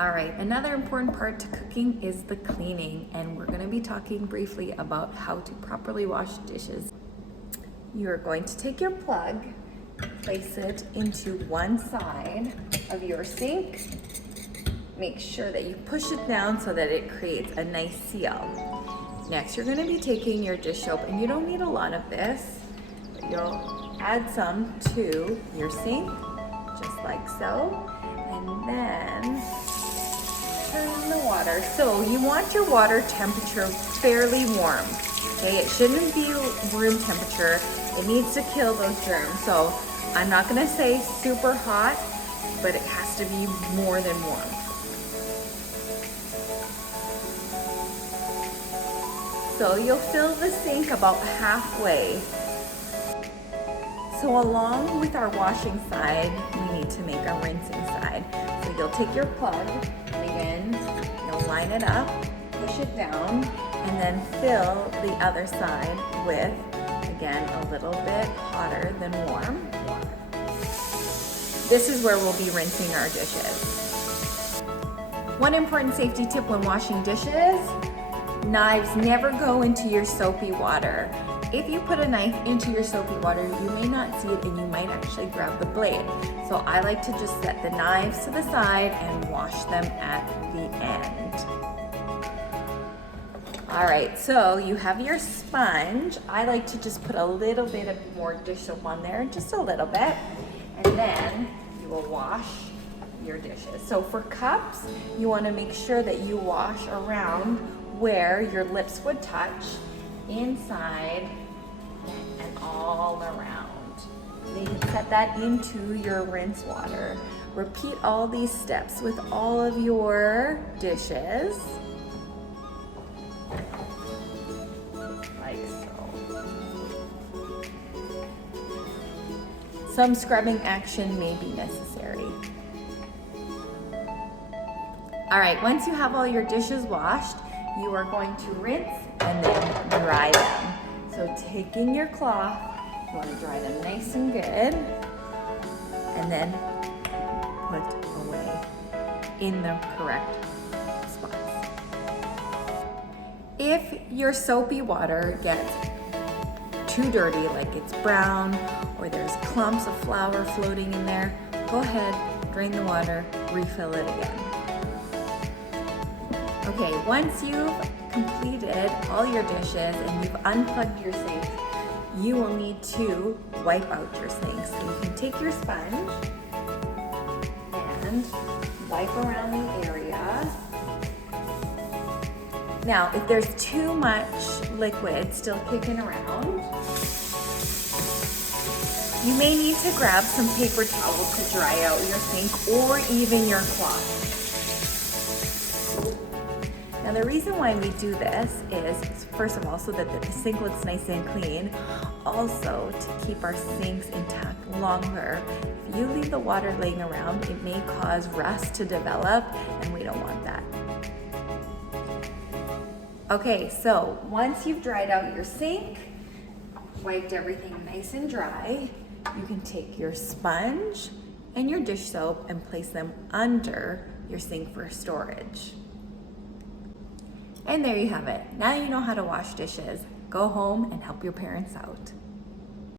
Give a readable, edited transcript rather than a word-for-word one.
All right, another important part to cooking is the cleaning, and we're gonna be talking briefly about how to properly wash dishes. You're going to take your plug, place it into one side of your sink. Make sure that you push it down so that it creates a nice seal. Next, you're gonna be taking your dish soap, and you don't need a lot of this, but you'll add some to your sink, just like so, and then turn on the water. So you want your water temperature fairly warm, okay? It shouldn't be room temperature. It needs to kill those germs. So I'm not gonna say super hot, but it has to be more than warm. So you'll fill the sink about halfway. So along with our washing side, we need to make a rinsing side. So you'll take your plug, and again, you'll line it up, push it down, and then fill the other side with, again, a little bit hotter than warm water. This is where we'll be rinsing our dishes. One important safety tip when washing dishes: knives never go into your soapy water. If you put a knife into your soapy water, you may not see it and you might actually grab the blade. So I like to just set the knives to the side and wash them at the end. All right, so you have your sponge. I like to just put a little bit of more dish soap on there, just a little bit, and then you will wash your dishes. So for cups, you want to make sure that you wash around where your lips would touch, inside and all around. Then you can set that into your rinse water. Repeat all these steps with all of your dishes, like so. Some scrubbing action may be necessary. All right, once you have all your dishes washed, you are going to rinse and then dry them. So taking your cloth, you want to dry them nice and good, and then put away in the correct spots. If your soapy water gets too dirty, like it's brown or there's clumps of flour floating in there, go ahead, drain the water, refill it again. Okay, once you've completed all your dishes and you've unplugged your sink, you will need to wipe out your sink. So you can take your sponge and wipe around the area. Now, if there's too much liquid still kicking around, you may need to grab some paper towel to dry out your sink or even your cloth. Now the reason why we do this is, first of all, so that the sink looks nice and clean. Also, to keep our sinks intact longer. If you leave the water laying around, it may cause rust to develop, and we don't want that. Okay, so once you've dried out your sink, wiped everything nice and dry, you can take your sponge and your dish soap and place them under your sink for storage. And there you have it. Now you know how to wash dishes. Go home and help your parents out.